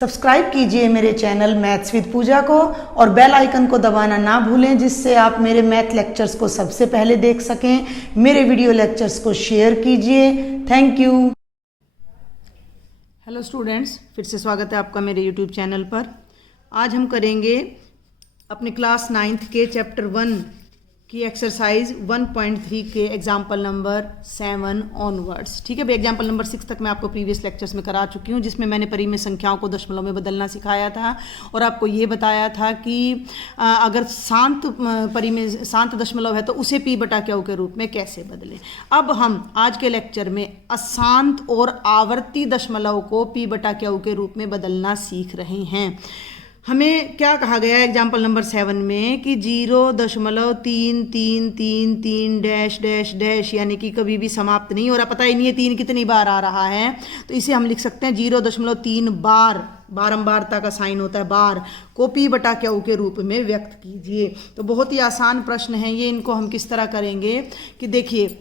Subscribe कीजिए मेरे channel maths with पूजा को और बेल आइकन को दबाना ना भूलें, जिससे आप मेरे मैथ लेक्चर्स को सबसे पहले देख सकें। मेरे वीडियो लेक्चर्स को शेयर कीजिए। Thank you. हेलो स्टूडेंट्स, फिर से स्वागत है आपका मेरे यूट्यूब चैनल पर। आज हम करेंगे अपने क्लास 9th के चैप्टर 1 की एक्सरसाइज 1.3 के एग्जाम्पल नंबर 7 ऑनवर्ड्स। ठीक है भाई, एग्जाम्पल नंबर 6 तक मैं आपको प्रीवियस लेक्चर्स में करा चुकी हूँ, जिसमें मैंने परिमेय संख्याओं को दशमलव में बदलना सिखाया था और आपको ये बताया था कि अगर शांत दशमलव है तो उसे p बटा क्यू के रूप में कैसे बदलें। अब हम आज के लेक्चर में अशांत और आवर्ती दशमलव को p बटा क्यू के रूप में बदलना सीख रहे हैं। हमें क्या कहा गया है एग्जाम्पल नंबर 7 में कि 0.33333 डैश डैश डैश, यानी कि कभी भी समाप्त नहीं हो रहा, पता ही नहीं है 3 कितनी बार आ रहा है, तो इसे हम लिख सकते हैं 0.3 बार, बारंबारता का साइन होता है बार, को p बटा क्यू के रूप में व्यक्त कीजिए। तो बहुत ही आसान प्रश्न है ये। इनको हम किस तरह करेंगे कि देखिए,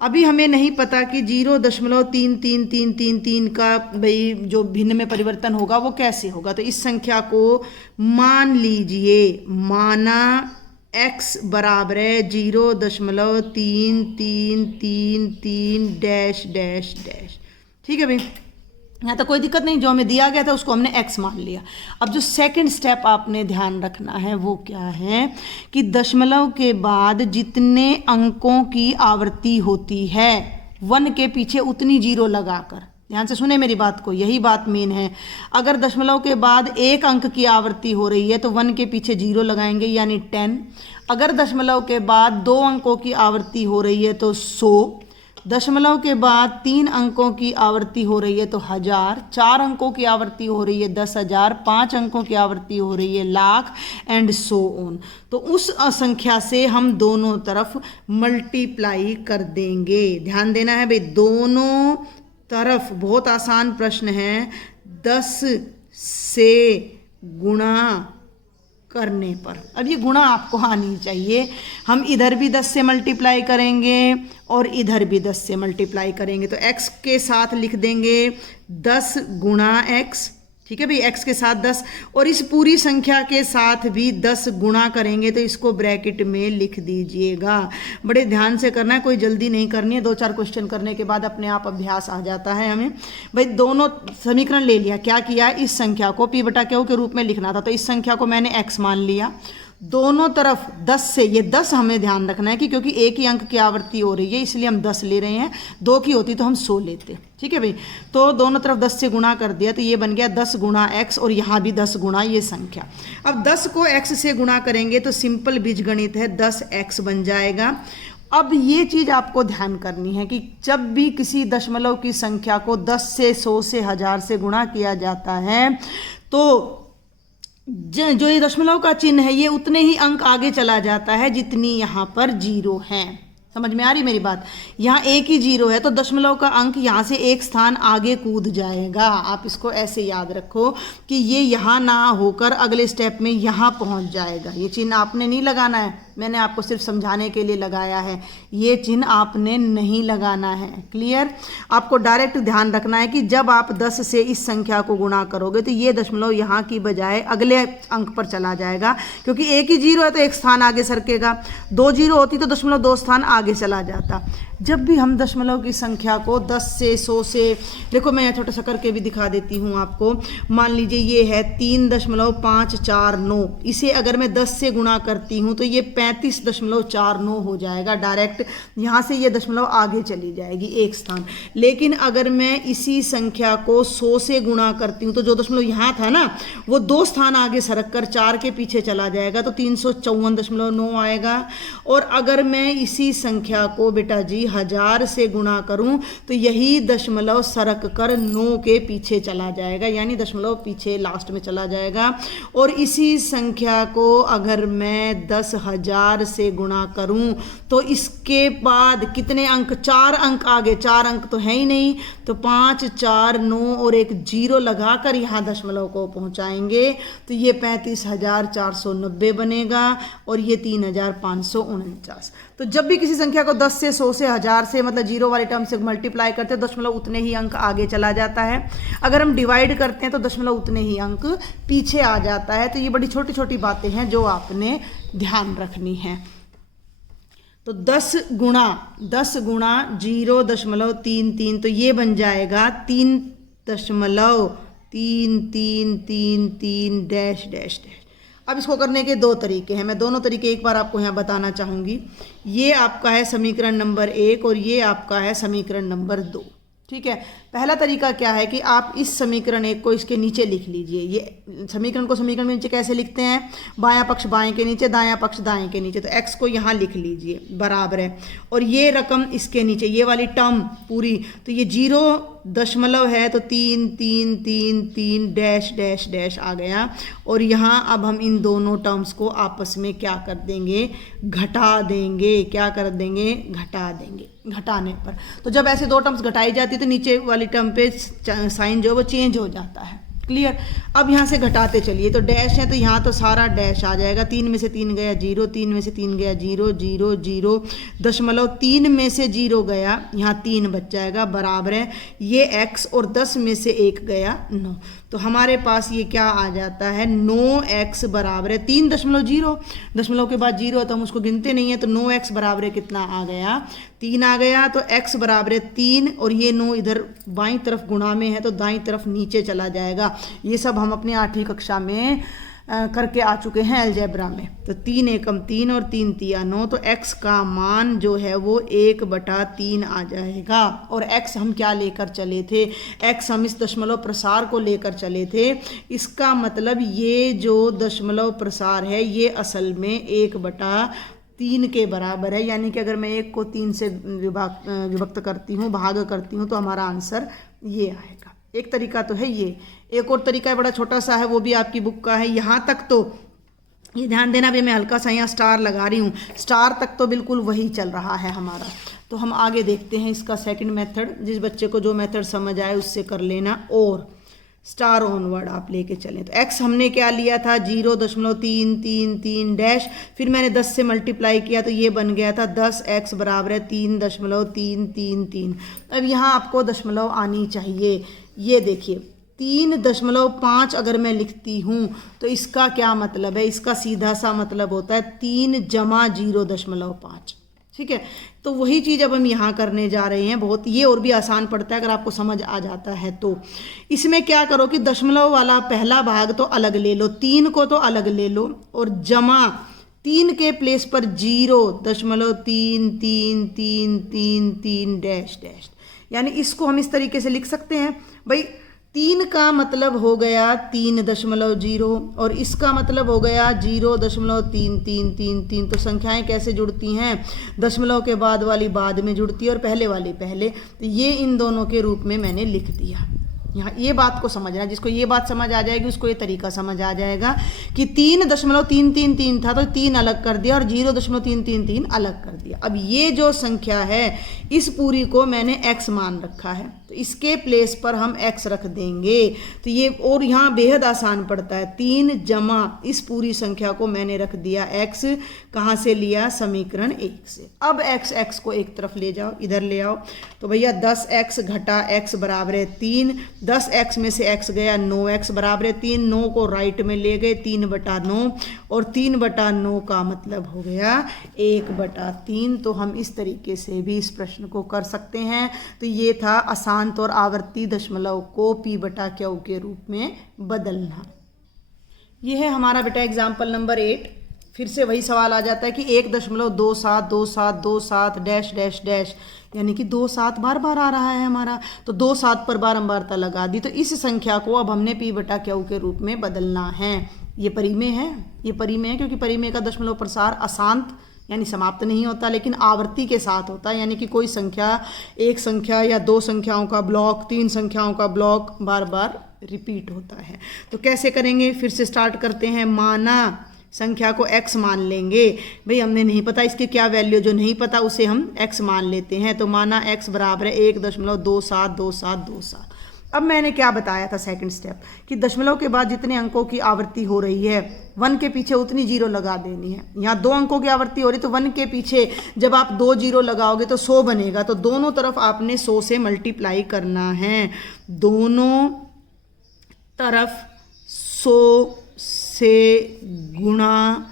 अभी हमें नहीं पता कि 0.33333 का भाई जो भिन्न में परिवर्तन होगा वो कैसे होगा। तो इस संख्या को मान लीजिए, माना x बराबर है 0.333 डैश डैश डैश। ठीक है भाई, यहाँ तो कोई दिक्कत नहीं, जो हमें दिया गया था उसको हमने x मान लिया। अब जो सेकंड स्टेप आपने ध्यान रखना है वो क्या है कि दशमलव के बाद जितने अंकों की आवृत्ति होती है 1 के पीछे उतनी जीरो लगाकर, ध्यान से सुने मेरी बात को, यही बात मेन है। अगर दशमलव के बाद 1 अंक की आवृत्ति हो रही है तो 1 के पीछे जीरो लगाएंगे यानी 10। अगर दशमलव के बाद 2 अंकों की आवृत्ति हो रही है तो 100, दशमलव के बाद 3 अंकों की आवृत्ति हो रही है तो 1000, 4 अंकों की आवृत्ति हो रही है 10,000, 5 अंकों की आवृत्ति हो रही है लाख, एंड सो ऑन। तो उस संख्या से हम दोनों तरफ मल्टीप्लाई कर देंगे। ध्यान देना है भाई, दोनों तरफ, बहुत आसान प्रश्न है, 10 से गुणा करने पर। अब ये गुणा आपको आनी चाहिए। हम इधर भी 10 से मल्टीप्लाई करेंगे और इधर भी 10 से मल्टीप्लाई करेंगे, तो x के साथ लिख देंगे 10 गुणा x। ठीक है भाई, x के साथ 10, और इस पूरी संख्या के साथ भी 10 गुणा करेंगे, तो इसको ब्रैकेट में लिख दीजिएगा। बड़े ध्यान से करना है, कोई जल्दी नहीं करनी है। 2-4 क्वेश्चन करने के बाद अपने आप अभ्यास आ जाता है हमें। भाई दोनों समीकरण ले लिया, क्या किया, इस संख्या को p बटा क्यू के रूप में लिखना था, तो इस संख्या को मैंने x मान लिया। दोनों तरफ 10 से, ये 10 हमें ध्यान रखना है कि क्योंकि एक ही अंक की आवृत्ति हो रही है इसलिए हम 10 ले रहे हैं, 2 की होती तो हम 100 लेते। ठीक है भाई, तो दोनों तरफ 10 से गुणा कर दिया, तो ये बन गया 10 गुणा x, और यहाँ भी 10 गुणा ये संख्या। अब 10 को x से गुणा करेंगे तो सिंपल बीजगणित है, 10x बन जाएगा। अब ये चीज़ आपको ध्यान करनी है कि जब भी किसी दशमलव की संख्या को 10 से 100 से 1000 से गुणा किया जाता है तो जो ये दशमलव का चिन्ह है ये उतने ही अंक आगे चला जाता है जितनी यहाँ पर जीरो है। समझ में आ रही मेरी बात? यहाँ एक ही जीरो है तो दशमलव का अंक यहाँ से एक स्थान आगे कूद जाएगा। आप इसको ऐसे याद रखो कि ये यहाँ ना होकर अगले स्टेप में यहाँ पहुँच जाएगा। ये चिन्ह आपने नहीं लगाना है, मैंने आपको सिर्फ समझाने के लिए लगाया है, ये चिन्ह आपने नहीं लगाना है। क्लियर? आपको डायरेक्ट ध्यान रखना है कि जब आप 10 से इस संख्या को गुणा करोगे तो ये दशमलव यहाँ की बजाय अगले अंक पर चला जाएगा, क्योंकि एक ही जीरो है तो एक स्थान आगे सरकेगा, 2 जीरो होती तो दशमलव 2 स्थान आगे चला जाता। जब भी हम दशमलव की संख्या को 10 से 100 से, देखो मैं छोटा सा करके भी दिखा देती हूँ आपको। मान लीजिए ये है 3.549, इसे अगर मैं 10 से गुणा करती हूँ तो ये 35.49 हो जाएगा। डायरेक्ट यहाँ से ये दशमलव आगे चली जाएगी एक स्थान। लेकिन अगर मैं इसी संख्या को 100 से गुणा करती हूँ तो जो दशमलव यहाँ था ना वो 2 स्थान आगे सरक कर 4 के पीछे चला जाएगा, तो 354.9 आएगा। और अगर मैं इसी संख्या को बेटा जी 1000 से गुणा करूं तो यही दशमलव सरक कर 9 के पीछे चला जाएगा, यानी दशमलव पीछे लास्ट में चला जाएगा। और इसी संख्या को अगर मैं 10,000 से गुणा करूं तो इसके बाद कितने अंक, 4 अंक आगे, 4 अंक तो है ही नहीं, तो 5, 4, 9 और एक जीरो लगाकर यहाँ दशमलव को पहुँचाएंगे तो ये 35,490 बनेगा और ये 3,549। तो जब भी किसी संख्या को 10 से 100 से 1000 से मतलब जीरो वाली टर्म से मल्टीप्लाई करते हैं, दशमलव उतने ही अंक आगे चला जाता है। अगर हम डिवाइड करते हैं तो दशमलव उतने ही अंक पीछे आ जाता है। तो ये बड़ी छोटी छोटी बातें हैं जो आपने ध्यान रखनी है। तो 10 गुणा 0.33, तो ये बन जाएगा 3.3333 डैश डैश डैश। अब इसको करने के दो तरीके हैं, मैं दोनों तरीके एक बार आपको यहाँ बताना चाहूँगी। ये आपका है समीकरण नंबर 1 और ये आपका है समीकरण नंबर 2। ठीक है, पहला तरीका क्या है कि आप इस समीकरण 1 को इसके नीचे लिख लीजिए। ये समीकरण को समीकरण के नीचे कैसे लिखते हैं, बायां पक्ष बाएं के नीचे, दायां पक्ष दाएं के नीचे। तो x को यहाँ लिख लीजिए बराबर है, और ये रकम इसके नीचे, ये वाली टर्म पूरी, तो ये 0 है तो 3 डैश डैश डैश आ गया। और यहाँ अब हम इन दोनों टर्म्स को आपस में क्या कर देंगे, घटा देंगे। क्या कर देंगे, घटा देंगे। घटाने पर तो जब ऐसे दो टर्म्स घटाई जाती है तो नीचे वाली टर्म पे साइन जो वो चेंज हो जाता है। क्लियर। अब यहाँ से घटाते चलिए, तो डैश है तो यहाँ तो सारा डैश आ जाएगा। 3 में से 3 गया 0, 3 में से 3 गया 0, 0 0, 3 में से 0 गया, यहाँ 3 बच जाएगा बराबर है ये x, और 10 में से 1 गया 9। तो हमारे पास ये क्या आ जाता है, 9x बराबर है 3.0, दशमलव के बाद 0 तो हम उसको गिनते नहीं है। तो 9x बराबर है कितना आ गया, 3 आ गया। तो x बराबर है 3, और ये 9 इधर बाईं तरफ गुणा में है तो दाईं तरफ नीचे चला जाएगा। ये सब हम अपनी 8वीं कक्षा में करके आ चुके हैं अलजेब्रा में। तो 3 एकम 3 और 3 तिया 9, तो x का मान जो है वो 1/3 आ जाएगा। और x हम क्या लेकर चले थे, x हम इस दशमलव प्रसार को लेकर चले थे। इसका मतलब ये जो दशमलव प्रसार है ये असल में 1/3 के बराबर है। यानी कि अगर मैं 1 को 3 से विभक्त करती हूँ, भाग करती हूँ, तो हमारा आंसर ये आएगा। एक तरीका तो है ये। एक और तरीका है, बड़ा छोटा सा है, वो भी आपकी बुक का है। यहाँ तक तो ये ध्यान देना भी, मैं हल्का सा यहाँ स्टार लगा रही हूँ, स्टार तक तो बिल्कुल वही चल रहा है हमारा। तो हम आगे देखते हैं इसका सेकंड मेथड। जिस बच्चे को जो मेथड समझ आए उससे कर लेना, और स्टार ऑनवर्ड आप लेके चलें। तो x हमने क्या लिया था, 0.333 डैश, फिर मैंने 10 से मल्टीप्लाई किया तो ये बन गया था 10x बराबर है 3.333। अब यहाँ आपको दशमलव आनी चाहिए। ये देखिए 3.5 अगर मैं लिखती हूँ तो इसका क्या मतलब है, इसका सीधा सा मतलब होता है 3 जमा 0.5। ठीक है, तो वही चीज़ अब हम यहाँ करने जा रहे हैं। बहुत ये और भी आसान पड़ता है अगर आपको समझ आ जाता है तो। इसमें क्या करो कि दशमलव वाला पहला भाग तो अलग ले लो, 3 को तो अलग ले लो, और जमा 3 के प्लेस पर 0.3333 डैश डैश। यानी इसको हम इस तरीके से लिख सकते हैं भाई, 3 का मतलब हो गया 3.0 और इसका मतलब हो गया 0.3333। तो संख्याएं कैसे जुड़ती हैं, दशमलव के बाद वाली बाद में जुड़ती है और पहले वाली पहले। तो ये इन दोनों के रूप में मैंने लिख दिया। यहाँ ये बात को समझना, जिसको ये बात समझ आ जाएगी उसको ये तरीका समझ आ जाएगा कि 3.333 था तो 3 अलग कर दिया और 0.333 अलग कर दिया। अब ये जो संख्या है इस पूरी को मैंने x मान रखा है, तो इसके प्लेस पर हम x रख देंगे। तो ये और यहाँ बेहद आसान पड़ता है, 3 जमा इस पूरी संख्या को मैंने रख दिया x, कहाँ से लिया, समीकरण 1 से। अब x को एक तरफ ले जाओ, इधर ले आओ। तो भैया 10x घटा x बराबर है 3, 10x में से x गया 9x बराबर है 3, 9 को राइट में ले गए 3/9, और 3/9 का मतलब हो गया 1/3। तो हम इस तरीके से भी इस प्रश्न को कर सकते हैं। तो ये था अशांत और आवर्ती दशमलव को p/q के रूप में बदलना। ये है हमारा बेटा एग्जाम्पल नंबर 8। फिर से वही सवाल आ जाता है कि 1.272727 डैश डैश डैश, यानी कि 2 7 बार बार आ रहा है हमारा, तो 2 7 पर बारंबारता लगा दी। तो इस संख्या को अब हमने p/q के रूप में बदलना है। ये परिमेय है, ये परिमेय है क्योंकि परिमेय का दशमलव प्रसार अशांत यानी समाप्त नहीं होता लेकिन आवर्ती के साथ होता है। यानी कि कोई संख्या, एक संख्या या 2 संख्याओं का ब्लॉक, 3 संख्याओं का ब्लॉक बार बार रिपीट होता है। तो कैसे करेंगे, फिर से स्टार्ट करते हैं। माना संख्या को x मान लेंगे, भाई हमने नहीं पता इसकी क्या वैल्यू, जो नहीं पता उसे हम x मान लेते हैं। तो माना x बराबर है 1.272727। अब मैंने क्या बताया था सेकंड स्टेप कि दशमलव के बाद जितने अंकों की आवृत्ति हो रही है 1 के पीछे उतनी जीरो लगा देनी है। यहाँ 2 अंकों की आवृत्ति हो रही तो 1 के पीछे जब आप 2 जीरो लगाओगे तो 100 बनेगा, तो दोनों तरफ आपने 100 से मल्टीप्लाई करना है। दोनों तरफ 100 से गुणा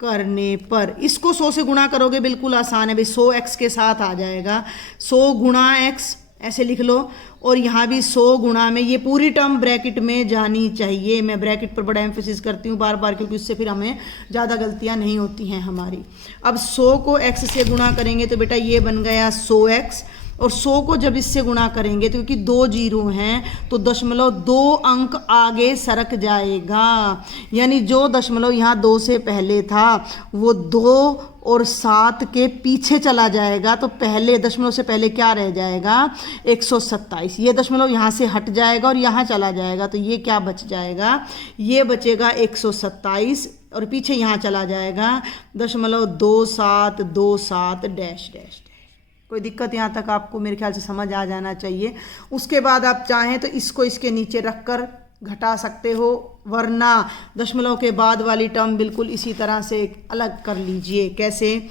करने पर, इसको 100 से गुणा करोगे बिल्कुल आसान है भाई, 100x के साथ आ जाएगा, 100 गुणा x ऐसे लिख लो, और यहाँ भी 100 गुणा में ये पूरी टर्म ब्रैकेट में जानी चाहिए। मैं ब्रैकेट पर बड़ा एम्फेसिस करती हूँ बार बार, क्योंकि उससे फिर हमें ज़्यादा गलतियाँ नहीं होती हैं हमारी। अब 100 को x से गुणा करेंगे तो बेटा ये बन गया 100x, और 100 को जब इससे गुणा करेंगे तो क्योंकि 2 जीरो हैं तो दशमलव 2 अंक आगे सरक जाएगा, यानी जो दशमलव यहाँ 2 से पहले था वो 2 और 7 के पीछे चला जाएगा, तो पहले दशमलव से पहले क्या रह जाएगा 127। ये दशमलव यहाँ से हट जाएगा और यहाँ चला जाएगा, तो ये क्या बच जाएगा, ये बचेगा 127, और पीछे यहाँ चला जाएगा दशमलव 2727 डैश डैश। कोई दिक्कत यहाँ तक आपको मेरे ख्याल से समझ आ जाना चाहिए। उसके बाद आप चाहें तो इसको इसके नीचे रख कर घटा सकते हो, वरना दशमलव के बाद वाली टर्म बिल्कुल इसी तरह से अलग कर लीजिए। कैसे,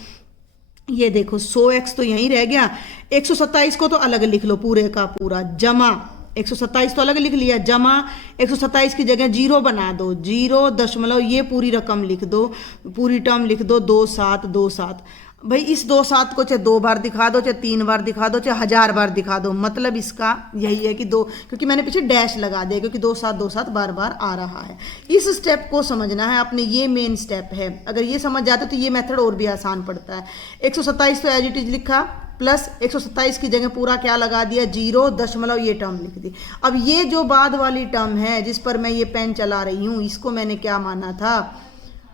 ये देखो 100x तो यहीं रह गया, 127 को तो अलग लिख लो पूरे का पूरा, जमा 127 तो अलग लिख लिया, जमा 127 की जगह 0 बना दो, 0 दशमलव ये पूरी रकम लिख दो, पूरी टर्म लिख दो 2727। भाई इस 27 को चाहे 2 बार दिखा दो, चाहे 3 बार दिखा दो, चाहे 1000 बार दिखा दो, मतलब इसका यही है कि 2, क्योंकि मैंने पीछे डैश लगा दिया क्योंकि 2727 बार बार आ रहा है। इस स्टेप को समझना है आपने, ये मेन स्टेप है। अगर ये समझ जाते तो ये मेथड और भी आसान पड़ता है। 127 तो एज इट इज लिखा, प्लस 127 की जगह पूरा क्या लगा दिया 0 दशमलव ये टर्म लिख दी। अब ये जो बाद वाली टर्म है जिस पर मैं ये पेन चला रही हूँ, इसको मैंने क्या माना था,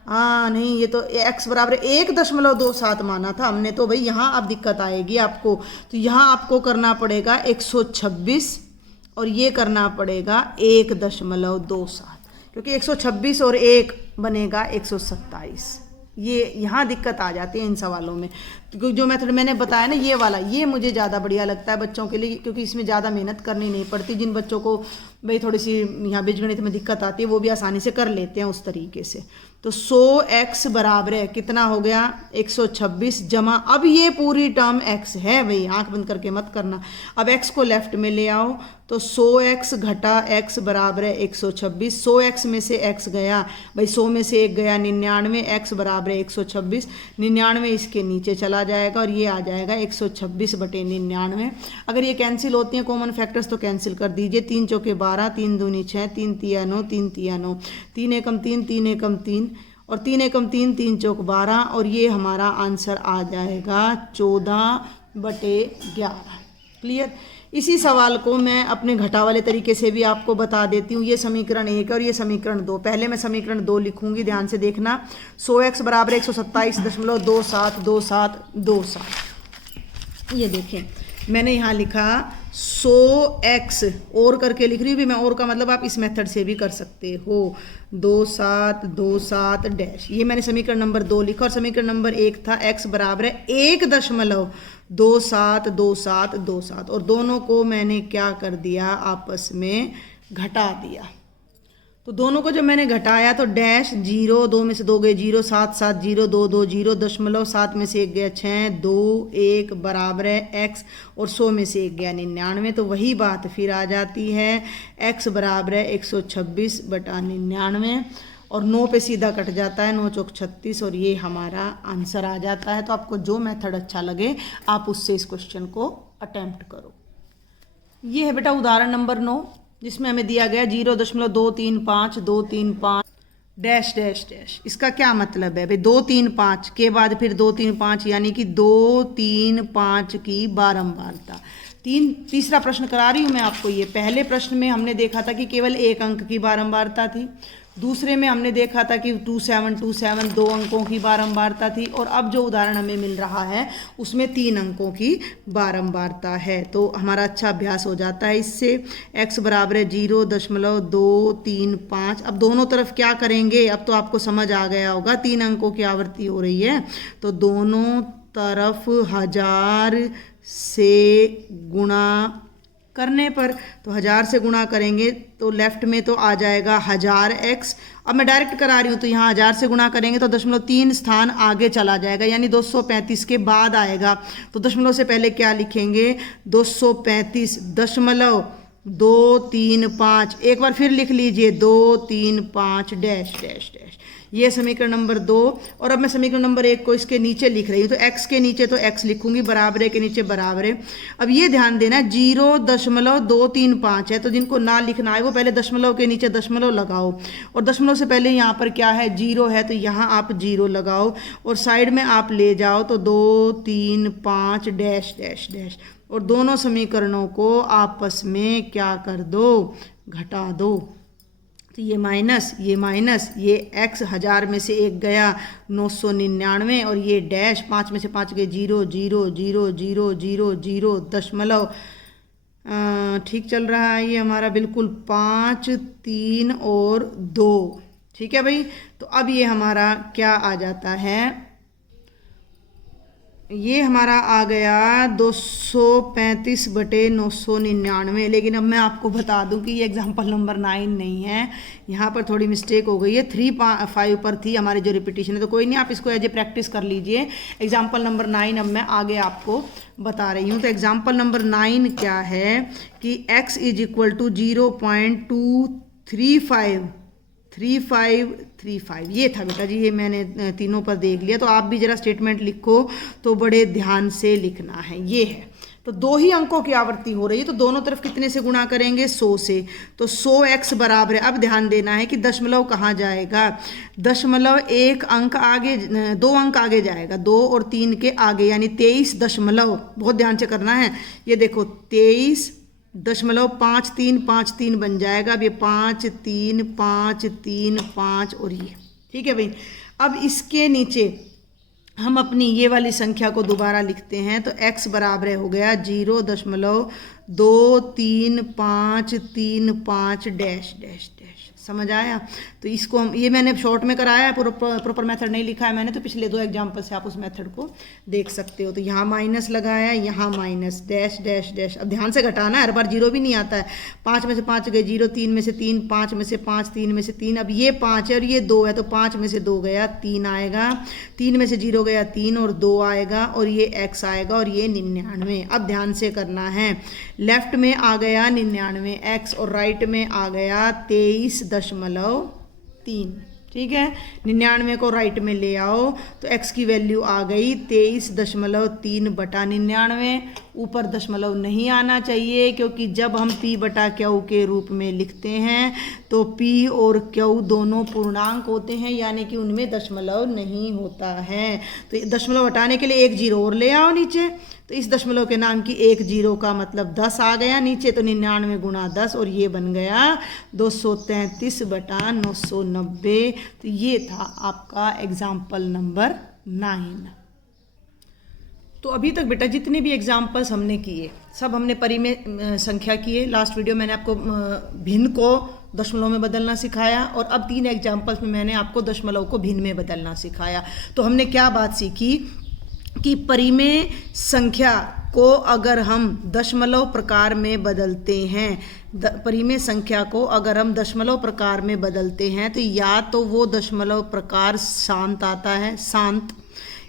हाँ नहीं, ये तो x बराबर 1.27 माना था हमने, तो भाई यहाँ अब दिक्कत आएगी आपको, तो यहाँ आपको करना पड़ेगा 126 और ये करना पड़ेगा 1.27, क्योंकि 126 और 1 बनेगा 127। ये यहाँ दिक्कत आ जाती है इन सवालों में, क्योंकि जो मेथड मैंने बताया ना ये वाला, ये मुझे ज़्यादा बढ़िया लगता है बच्चों के लिए, क्योंकि इसमें ज़्यादा मेहनत करनी नहीं पड़ती। जिन बच्चों को भाई थोड़ी सी यहाँ बीजगणित में दिक्कत आती है वो भी आसानी से कर लेते हैं उस तरीके से। तो 100x बराबर है कितना हो गया 126, जमा अब ये पूरी टर्म x है, भाई आंख बंद करके मत करना। अब x को लेफ्ट में ले आओ तो 100x घटा x बराबर है 126। 100x में से x गया, भाई 100 में से 1 गया 99, x बराबर है 126, 99 इसके नीचे चला जाएगा और ये आ जाएगा 126/99। अगर ये कैंसिल होती हैं कॉमन फैक्टर्स तो कैंसिल कर दीजिए, 3 चौके 12, 3 दूनी 6, 3 तिया 9, 3 तिया 9, 3 एकम 3, 3 एकम 3 और 3 एकम 3, 3 चौक 12, और ये हमारा आंसर आ जाएगा 14/11। क्लियर। इसी सवाल को मैं अपने घटा वाले तरीके से भी आपको बता देती हूँ। ये समीकरण 1 और ये समीकरण 2, पहले मैं समीकरण 2 लिखूंगी, ध्यान से देखना। 100x बराबर 127.2727। ये देखें मैंने यहाँ लिखा 100x और करके लिख रही हूँ भी मैं, और का मतलब आप इस मेथड से भी कर सकते हो, 2727 डैश। ये मैंने समीकरण नंबर 2 लिखा, और समीकरण नंबर 1 था x बराबर है 1.272727, और दोनों को मैंने क्या कर दिया आपस में घटा दिया। तो दोनों को जब मैंने घटाया तो डैश 0, 2 में से 2 गए 0, 7 7 0 2 2 0, दशमलव 7 में से 1 गया 6, 2 1 बराबर है x, और 100 में से 1 गया 99, तो वही बात फिर आ जाती है x बराबर है 126/99, और 9 पे सीधा कट जाता है, 9 चौक 36, और ये हमारा आंसर आ जाता है। तो आपको जो मेथड अच्छा लगे आप उससे इस क्वेश्चन को अटेम्प्ट करो। ये है बेटा उदाहरण नंबर 9, जिसमें हमें दिया गया 0.235 डैश डैश डैश। इसका क्या मतलब है भाई, 235 के बाद फिर 235 यानी कि 235 की बारंबारता। तीसरा प्रश्न करा रही हूँ मैं आपको। ये पहले प्रश्न में हमने देखा था कि केवल 1 अंक की बारंबारता थी, दूसरे में हमने देखा था कि 2727 2 अंकों की बारंबारता थी, और अब जो उदाहरण हमें मिल रहा है उसमें 3 अंकों की बारंबारता है। तो हमारा अच्छा अभ्यास हो जाता है इससे। x बराबर है 0.235। अब दोनों तरफ क्या करेंगे, अब तो आपको समझ आ गया होगा, 3 अंकों की आवृत्ति हो रही है तो दोनों तरफ 1000 से गुणा करने पर तो 1000 से गुणा करेंगे तो लेफ्ट में तो आ जाएगा 1000x। अब मैं डायरेक्ट करा रही हूँ तो यहाँ 1000 से गुणा करेंगे तो 0.3 स्थान आगे चला जाएगा, यानी 235 के बाद आएगा। तो दशमलव से पहले क्या लिखेंगे, 235.235। एक बार फिर लिख लीजिए 235 डैश डैश डैश। ये समीकरण नंबर 2। और अब मैं समीकरण नंबर 1 को इसके नीचे लिख रही हूँ, तो x के नीचे तो x लिखूंगी, बराबर है के नीचे बराबर है। अब ये ध्यान देना 0.235 है, तो जिनको ना लिखना है वो पहले दशमलव के नीचे दशमलव लगाओ, और दशमलव से पहले यहाँ पर क्या है, 0 है, तो यहाँ आप 0 लगाओ और साइड में आप ले जाओ तो 235 डैश डैश डैश, और दोनों समीकरणों को आपस में क्या कर दो, घटा दो। तो ये माइनस ये x 1000 में से 1 गया 999, और ये डैश 5 में से 5 गए 0 0 0 0 0 0 दशमलव। ठीक चल रहा है ये हमारा बिल्कुल 5 3 और 2। ठीक है भाई। तो अब ये हमारा क्या आ जाता है, ये हमारा आ गया 235/999। लेकिन अब मैं आपको बता दूं कि ये एग्जाम्पल नंबर 9 नहीं है, यहाँ पर थोड़ी मिस्टेक हो गई है, 3-5 पर थी हमारी जो रिपीटिशन है। तो कोई नहीं, आप इसको एज ए प्रैक्टिस कर लीजिए। एग्जाम्पल नंबर 9 अब मैं आगे आपको बता रही हूँ। तो एग्जाम्पल नंबर 9 क्या है कि x = 0.235 ये था बेटा जी, ये मैंने तीनों पर देख लिया। तो आप भी जरा स्टेटमेंट लिखो तो बड़े ध्यान से लिखना है। ये है तो 2 ही अंकों की आवर्ती हो रही है, तो दोनों तरफ कितने से गुणा करेंगे, 100 से। तो 100x बराबर है, अब ध्यान देना है कि दशमलव कहाँ जाएगा, दशमलव 1 अंक आगे, 2 अंक आगे जाएगा, 2 और 3 के आगे, यानी 23 दशमलव। बहुत ध्यान से करना है, ये देखो 23.5353 बन जाएगा। अब ये 5 3 5 3 5 और ये, ठीक है भाई। अब इसके नीचे हम अपनी ये वाली संख्या को दोबारा लिखते हैं, तो x बराबर हो गया 0.233535 डैश डैश डैश। समझ आया। तो इसको हम, ये मैंने शॉर्ट में कराया है, प्रॉपर मेथड नहीं लिखा है मैंने, तो पिछले 2 एग्जाम्पल से आप उस मेथड को देख सकते हो। तो यहाँ माइनस लगाया, यहाँ माइनस डैश डैश डैश। अब ध्यान से घटाना है, हर बार 0 भी नहीं आता है। 5 में से 5 गए 0, 3 में से 3, 5 में से 5, 3 में से 3। अब ये 5 है और ये 2 है, तो 5 में से 2 गया 3 आएगा, 3 में से 0 गया 3 और 2 आएगा, और ये x आएगा, और ये 99। अब ध्यान से करना है, लेफ्ट में आ गया 99x और राइट में आ गया 23.3। ठीक है, 99 को राइट में ले आओ तो x की वैल्यू आ गई 23.3/99। ऊपर दशमलव नहीं आना चाहिए, क्योंकि जब हम p/q के रूप में लिखते हैं तो p और q दोनों पूर्णांक होते हैं, यानी कि उनमें दशमलव नहीं होता है। तो दशमलव हटाने के लिए 1 0 और ले आओ नीचे, तो इस दशमलव के नाम की 1 0 का मतलब 10 आ गया नीचे, तो 99 गुणा 10 और ये बन गया 233/990। तो ये था आपका एग्जाम्पल नंबर 9। तो अभी तक बेटा जितने भी एग्जाम्पल्स हमने किए सब हमने परिमेय संख्या किए। लास्ट वीडियो मैंने आपको भिन्न को दशमलव में बदलना सिखाया, और अब 3 एग्जाम्पल्स में मैंने आपको दशमलव को भिन्न में बदलना सिखाया। तो हमने क्या बात सीखी कि परिमेय संख्या को अगर हम दशमलव प्रकार में बदलते हैं, परिमेय संख्या को अगर हम दशमलव प्रकार में बदलते हैं, तो या तो वो दशमलव प्रकार शांत आता है, शांत,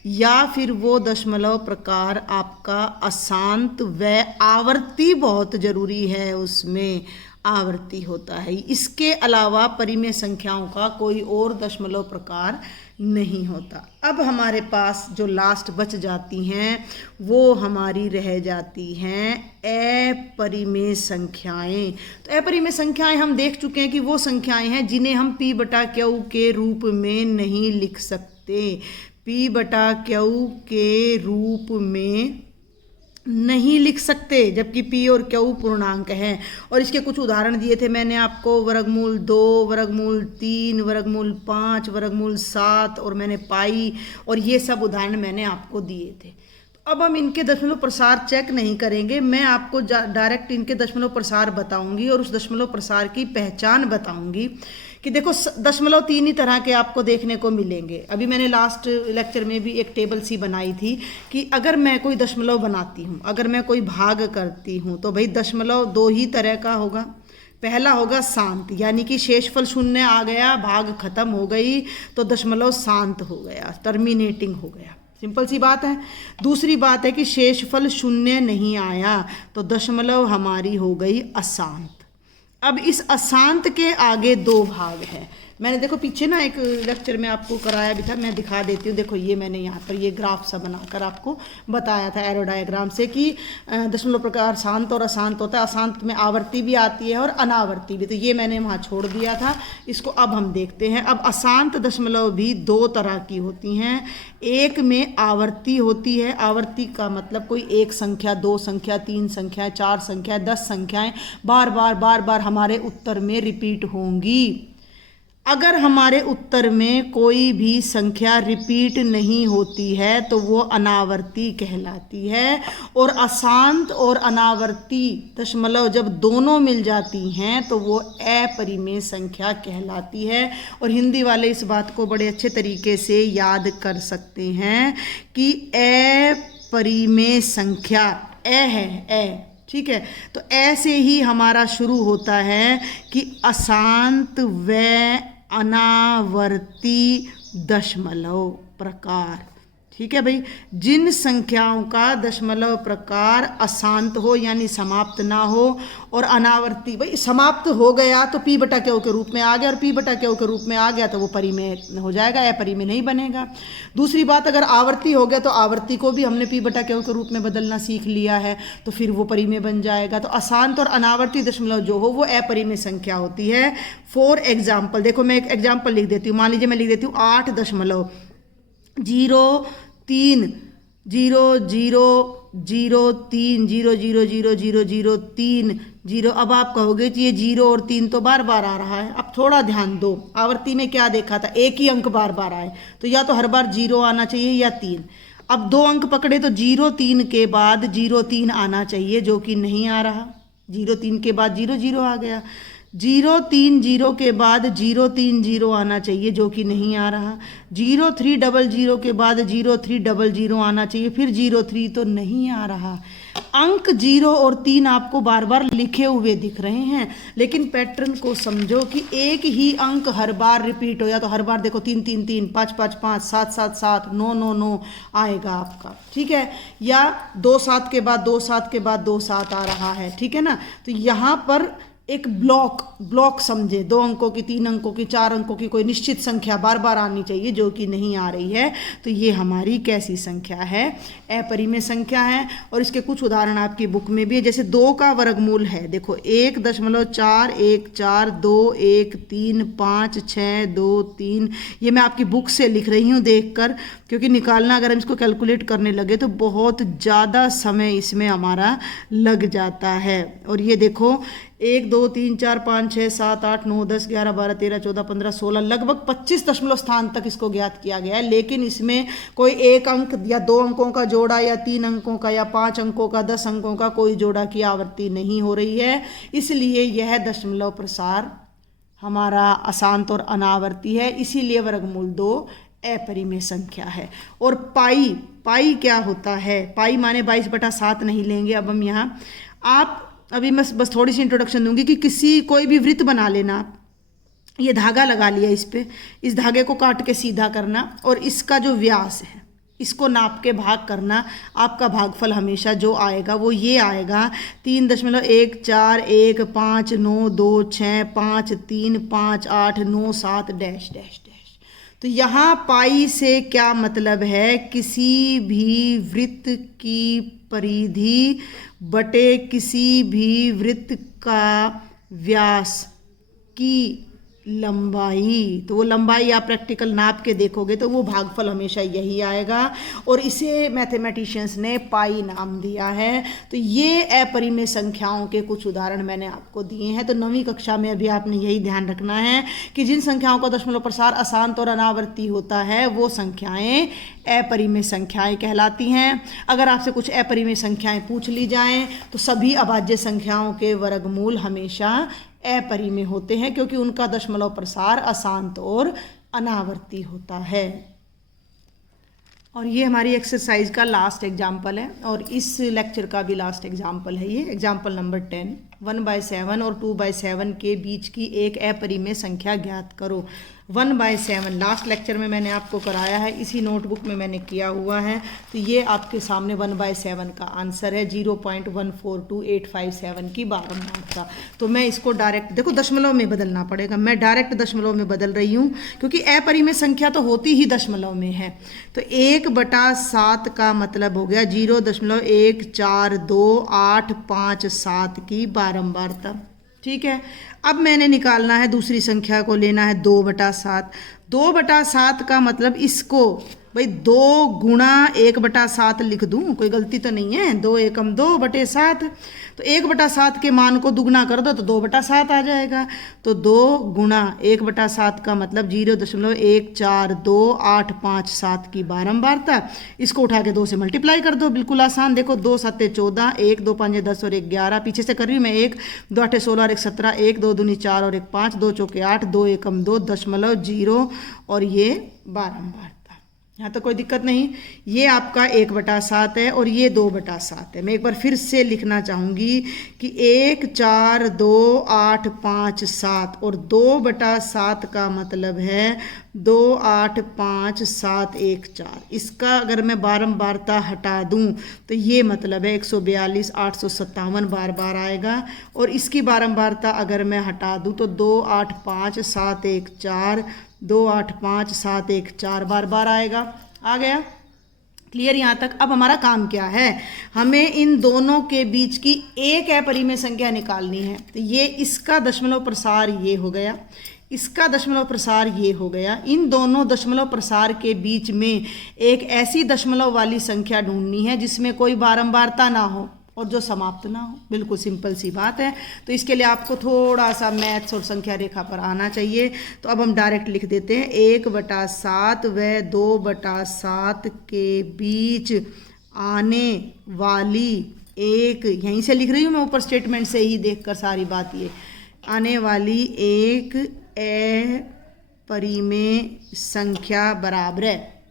या फिर वो दशमलव प्रकार आपका अशांत, व आवर्ती बहुत जरूरी है, उसमें आवर्ती होता है। इसके अलावा परिमेय संख्याओं का कोई और दशमलव प्रकार नहीं होता। अब हमारे पास जो लास्ट बच जाती हैं वो हमारी रह जाती हैं अपरिमेय संख्याएं। तो अपरिमेय संख्याएं हम देख चुके हैं कि वो संख्याएं हैं जिन्हें हम p/q के रूप में नहीं लिख सकते, p/q के रूप में नहीं लिख सकते, जबकि p और q पूर्णांक हैं। और इसके कुछ उदाहरण दिए थे मैंने आपको, वर्गमूल 2, वर्गमूल 3, वर्गमूल 5, वर्गमूल 7, और मैंने पाई, और ये सब उदाहरण मैंने आपको दिए थे। अब हम इनके दशमलव प्रसार चेक नहीं करेंगे, मैं आपको डायरेक्ट इनके दशमलव प्रसार बताऊंगी और उस दशमलव प्रसार की पहचान बताऊंगी कि देखो दशमलव 3 ही तरह के आपको देखने को मिलेंगे। अभी मैंने लास्ट लेक्चर में भी एक टेबल सी बनाई थी कि अगर मैं कोई दशमलव बनाती हूँ, अगर मैं कोई भाग करती हूँ, तो भाई दशमलव 2 ही तरह का होगा। पहला होगा शांत, यानी कि शेषफल शून्य आ गया, भाग खत्म हो गई, तो दशमलव शांत हो गया, टर्मिनेटिंग हो गया, सिंपल सी बात है। दूसरी बात है कि शेषफल शून्य नहीं आया, तो दशमलव हमारी हो गई अशांत। अब इस अशांत के आगे 2 भाग हैं। मैंने देखो पीछे ना एक लेक्चर में आपको कराया भी था, मैं दिखा देती हूँ। देखो ये मैंने यहाँ पर ये ग्राफ सा बनाकर आपको बताया था एरो डायग्राम से कि दशमलव प्रकार शांत और अशांत होता है। अशांत में आवर्ती भी आती है और अनावर्ती भी, तो ये मैंने वहाँ छोड़ दिया था। इसको अब हम देखते हैं। अब अशांत दशमलव भी 2 तरह की होती हैं। एक में आवर्ती होती है, आवर्ती का मतलब कोई एक संख्या, 2 संख्या, 3 संख्या, 4 संख्या, 10 संख्याएं बार बार हमारे उत्तर में रिपीट होंगी। अगर हमारे उत्तर में कोई भी संख्या रिपीट नहीं होती है तो वो अनावर्ती कहलाती है। और अशांत और अनावर्ती दशमलव जब दोनों मिल जाती हैं तो वो अपरिमेय संख्या कहलाती है। और हिंदी वाले इस बात को बड़े अच्छे तरीके से याद कर सकते हैं कि अपरिमेय संख्या है, ठीक है। तो ऐसे ही हमारा शुरू होता है कि अशांत व अनावर्ती दशमलव प्रकार, ठीक है भाई। जिन संख्याओं का दशमलव प्रकार अशांत हो यानी समाप्त ना हो, और अनावर्ती भाई समाप्त हो गया तो p बटा क्यू के रूप में आ गया, और p बटा क्यू के रूप में आ गया तो वो परिमेय हो जाएगा, अपरिमेय नहीं बनेगा। दूसरी बात, अगर आवर्ती हो गया तो आवर्ती को भी हमने p बटा क्यू के रूप में बदलना सीख लिया है, तो फिर वो परिमेय बन जाएगा। तो अशांत और अनावर्ती दशमलव जो हो वो अपरिमेय संख्या होती है। फॉर एग्जाम्पल देखो, मैं एक एग्जाम्पल लिख देती हूँ। मान लीजिए मैं लिख देती हूँ 8.03003000003। अब आप कहोगे कि ये 0 और 3 तो बार बार आ रहा है। अब थोड़ा ध्यान दो, आवर्ती में क्या देखा था, एक ही अंक बार बार आए, तो या तो हर बार 0 आना चाहिए या 3। अब 2 अंक पकड़े तो 0-3 के बाद 0-3 आना चाहिए, जो कि नहीं आ रहा। 0-3 के बाद 0-0 आ गया। 0-3-0 के बाद 0-3-0 आना चाहिए, जो कि नहीं आ रहा। 0-3-0-0 के बाद 0-3-0-0 आना चाहिए, फिर 0-3 तो नहीं आ रहा। अंक 0 और 3 आपको बार बार लिखे हुए दिख रहे हैं, लेकिन पैटर्न को समझो कि एक ही अंक हर बार रिपीट हो, या तो हर बार देखो 3-3-3, 5-5-5, 7-7-7, 9-9-9 आएगा आपका, ठीक है। या 2-7 के बाद 2-7 के बाद 2-7 आ रहा है, ठीक है ना। तो यहाँ पर एक ब्लॉक समझे, 2 अंकों की, 3 अंकों की, 4 अंकों की कोई निश्चित संख्या बार बार आनी चाहिए, जो कि नहीं आ रही है। तो ये हमारी कैसी संख्या है, अपरिमेय संख्या है। और इसके कुछ उदाहरण आपकी बुक में भी है। जैसे 2 का वर्गमूल है, देखो 1.414213562 ये मैं आपकी बुक से लिख रही हूँ देखकर, क्योंकि निकालना अगर हम इसको कैलकुलेट करने लगे तो बहुत ज़्यादा समय इसमें हमारा लग जाता है। और ये देखो 1 2 3 4 5 6 7 8 9 10 11 12 13 14 15 16 लगभग 25 दशमलव स्थान तक इसको ज्ञात किया गया है। लेकिन इसमें कोई एक अंक या 2 अंकों का जोड़ा या 3 अंकों का या 5 अंकों का 10 अंकों का कोई जोड़ा की आवृत्ति नहीं हो रही है, इसलिए यह दशमलव प्रसार हमारा अशांत और अनावर्ती है। इसीलिए वर्गमूल 2 अपरिमेय संख्या है। और पाई क्या होता है, पाई माने 22/7 नहीं लेंगे अब हम यहाँ। आप अभी मैं बस थोड़ी सी इंट्रोडक्शन दूंगी कि कोई भी वृत्त बना लेना, ये धागा लगा लिया, इस पे इस धागे को काट के सीधा करना, और इसका जो व्यास है इसको नाप के भाग करना। आपका भागफल हमेशा जो आएगा वो ये आएगा, 3.1419226535897 ... तो यहाँ पाई से क्या मतलब है, किसी भी वृत्त की परिधि बटे किसी भी वृत्त का व्यास की लंबाई। तो वो लंबाई आप प्रैक्टिकल नाप के देखोगे तो वो भागफल हमेशा यही आएगा, और इसे मैथमेटिशियंस ने पाई नाम दिया है। तो ये अपरिमेय संख्याओं के कुछ उदाहरण मैंने आपको दिए हैं। तो 9वीं कक्षा में अभी आपने यही ध्यान रखना है कि जिन संख्याओं का दशमलव प्रसार अशांत और अनावर्ती होता है वो संख्याएं अपरिमेय संख्याएं कहलाती हैं। अगर आपसे कुछ अपरिमेय संख्याएं पूछ ली जाएं तो सभी अभाज्य संख्याओं के वर्गमूल हमेशा अपरिमेय होते हैं, क्योंकि उनका दशमलव प्रसार अशांत और अनावर्ती होता है। और ये हमारी एक्सरसाइज का लास्ट एग्जाम्पल है, और इस लेक्चर का भी लास्ट एग्जाम्पल है। ये एग्जाम्पल नंबर 10, 1/7 और 2/7 के बीच की एक अपरिमेय संख्या ज्ञात करो। 1/7 लास्ट लेक्चर में मैंने आपको कराया है, इसी नोटबुक में मैंने किया हुआ है। तो ये आपके सामने 1/7 का आंसर है 0.142857 की बारंबारता। तो मैं इसको डायरेक्ट, देखो दशमलव में बदलना पड़ेगा, मैं डायरेक्ट दशमलव में बदल रही हूँ, क्योंकि अपरिमेय संख्या तो होती ही दशमलव में है। तो 1/7 का मतलब हो गया 0.142857 की बारंबारता। ठीक है, अब मैंने निकालना है दूसरी संख्या को, लेना है 2/7। 2/7 का मतलब इसको भाई 2 गुणा 1/7 लिख दूं, कोई गलती तो नहीं है। 2 एकम 2/7, तो 1/7 के मान को दुगना कर दो तो 2/7 आ जाएगा। तो 2 गुणा 1/7 का मतलब 0.142857 की बारंबारता। इसको उठा के 2 से मल्टीप्लाई कर दो, बिल्कुल आसान। देखो 2 7 14, 1 2 5 10 और 1 11, पीछे से कर रही हूँ मैं। 1 2 8 16 और 1 17, 1 2 दूनी 4 और 1 5, 2 चौके 8, 2 एकम 2 0 और ये बारंबारता। यहाँ तो कोई दिक्कत नहीं। ये आपका 1/7 है और ये 2/7 है। मैं एक बार फिर से लिखना चाहूँगी कि 14857 और 2/7 का मतलब है 285714। इसका अगर मैं बारंबारता हटा दूं तो ये मतलब है 142 857 बार आएगा, और इसकी बारंबारता अगर मैं हटा दूं तो 285714 285714 बार आएगा। आ गया क्लियर यहाँ तक? अब हमारा काम क्या है, हमें इन दोनों के बीच की एक अपरिमेय संख्या निकालनी है। तो ये इसका दशमलव प्रसार ये हो गया, इसका दशमलव प्रसार ये हो गया। इन दोनों दशमलव प्रसार के बीच में एक ऐसी दशमलव वाली संख्या ढूंढनी है जिसमें कोई बारंबारता ना हो और जो समाप्त ना हो। बिल्कुल सिंपल सी बात है। तो इसके लिए आपको थोड़ा सा मैथ्स और संख्या रेखा पर आना चाहिए। तो अब हम डायरेक्ट लिख देते हैं 1/7 व 2/7 के बीच आने वाली एक, यहीं से लिख रही हूँ मैं, ऊपर स्टेटमेंट से ही देखकर सारी बात, ये आने वाली एक अपरिमेय संख्या बराबर है।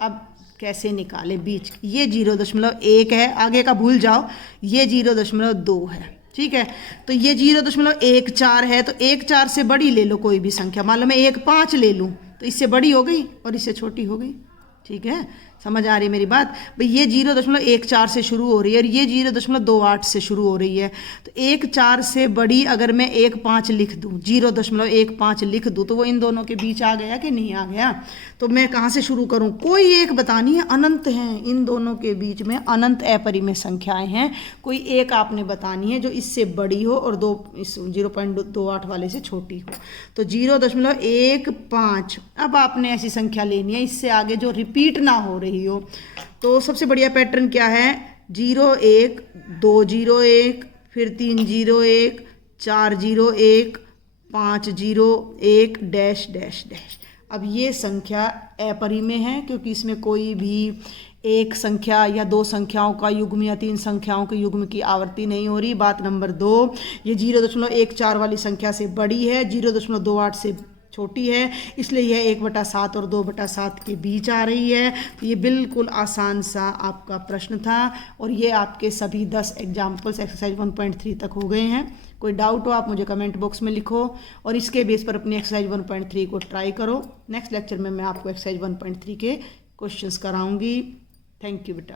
अब कैसे निकाले बीच, ये 0.1 है, आगे का भूल जाओ, ये 0.2 है। ठीक है, तो ये 0.14 है, तो 1/4 से बड़ी ले लो कोई भी संख्या। मान लो मैं 1/5 ले लूँ तो इससे बड़ी हो गई और इससे छोटी हो गई। ठीक है, समझ आ रही है मेरी बात? भाई ये 0.14 से शुरू हो रही है और ये 0.28 से शुरू हो रही है। तो 1/4 से बड़ी अगर मैं 1/5 लिख दूँ, 0.15 लिख दूँ, तो वो इन दोनों के बीच आ गया कि नहीं आ गया? तो मैं कहाँ से शुरू करूँ? कोई एक बतानी है, अनंत हैं इन दोनों के बीच में, अनंत अपरिमेय संख्याएं हैं। कोई एक आपने बतानी है जो इससे बड़ी हो और इस 0.28 वाले से छोटी हो। तो 0.15। अब आपने ऐसी संख्या लेनी है इससे आगे जो रिपीट ना हो रही हो। तो सबसे बढ़िया पैटर्न क्या है, 0 1 2 0 1, फिर 3 0 1, 4 0 1, 5 0 1 डैश डैश डैश। अब ये संख्या अपरिमेय है क्योंकि इसमें कोई भी एक संख्या या 2 संख्याओं का युग्म या 3 संख्याओं के युग्म की आवर्ती नहीं हो रही। बात नंबर 2, ये 0.14 वाली संख्या से बड़ी है, 0.28 से छोटी है, इसलिए यह 1/7 और 2/7 के बीच आ रही है। तो ये बिल्कुल आसान सा आपका प्रश्न था और ये आपके सभी 10 एग्जाम्पल्स एक्सरसाइज 1.3 तक हो गए हैं। कोई डाउट हो आप मुझे कमेंट बॉक्स में लिखो और इसके बेस पर अपनी एक्सरसाइज 1.3 को ट्राई करो। नेक्स्ट लेक्चर में मैं आपको एक्सरसाइज 1.3 के क्वेश्चंस कराऊंगी। थैंक यू बेटा।